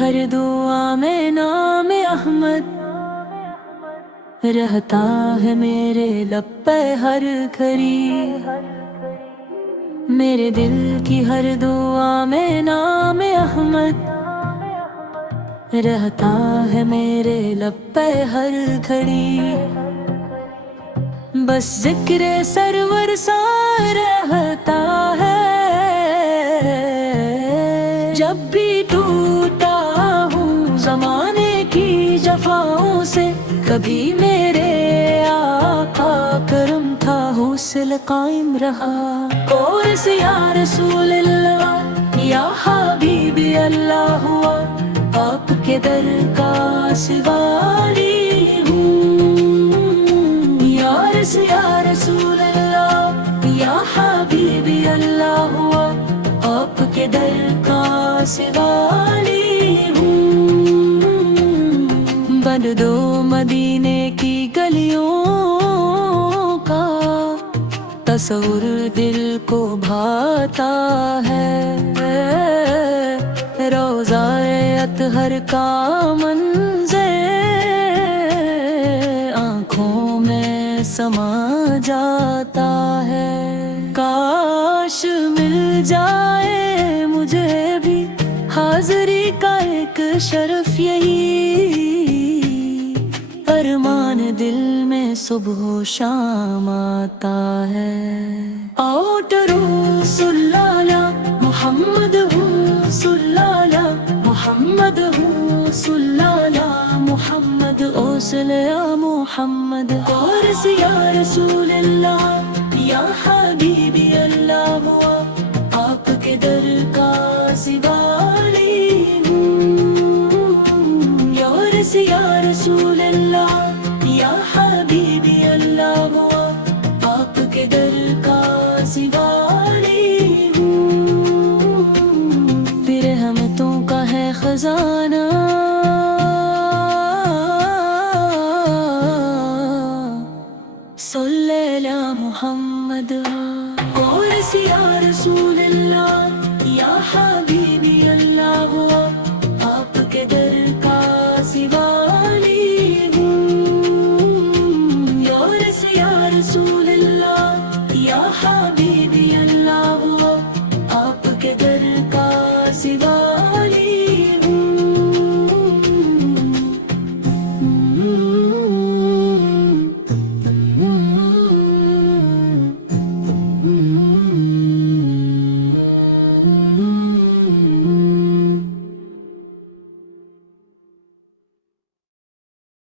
ہر دعا میں نام احمد رہتا ہے میرے لب پہ ہر گھڑی، میرے دل کی ہر دعا میں نام احمد رہتا ہے میرے لب پہ ہر گھڑی، بس ذکر سرور سا رہتا ہے جب بھی ٹوٹا ہوں زمانے کی جفاؤں سے، کبھی میرے آقا کرم تھا حوصلہ قائم رہا، کورس یا رسول اللہ یا حبیبی اللہ ہوا، آپ کے در کا سوالی ہوں، یا رسول اللہ یا حبیبی اللہ ہوا، آپ کے در کا سوالی ہوں، بن دو مدینے کی گلیوں کا تصور دل کو بھاتا ہے، روضہ اطہر کا منظر آنکھوں میں سما جاتا ہے، کاش مل جائے مجھے بھی حاضری کا ایک شرف، یہی ارمان دل میں صبح و شام آتا ہے، آؤ ڈرو صلی اللہ محمد ہوں صلی اللہ محمد ہوں صلی اللہ محمد، اوصل یا محمد، قرص یا رسول اللہ یا حبیبی اللہ ہوا، آپ کے در کا سوالی ہوں، یا رسول اللہ یا حبیبی اللہ ہوا، آپ کے در کا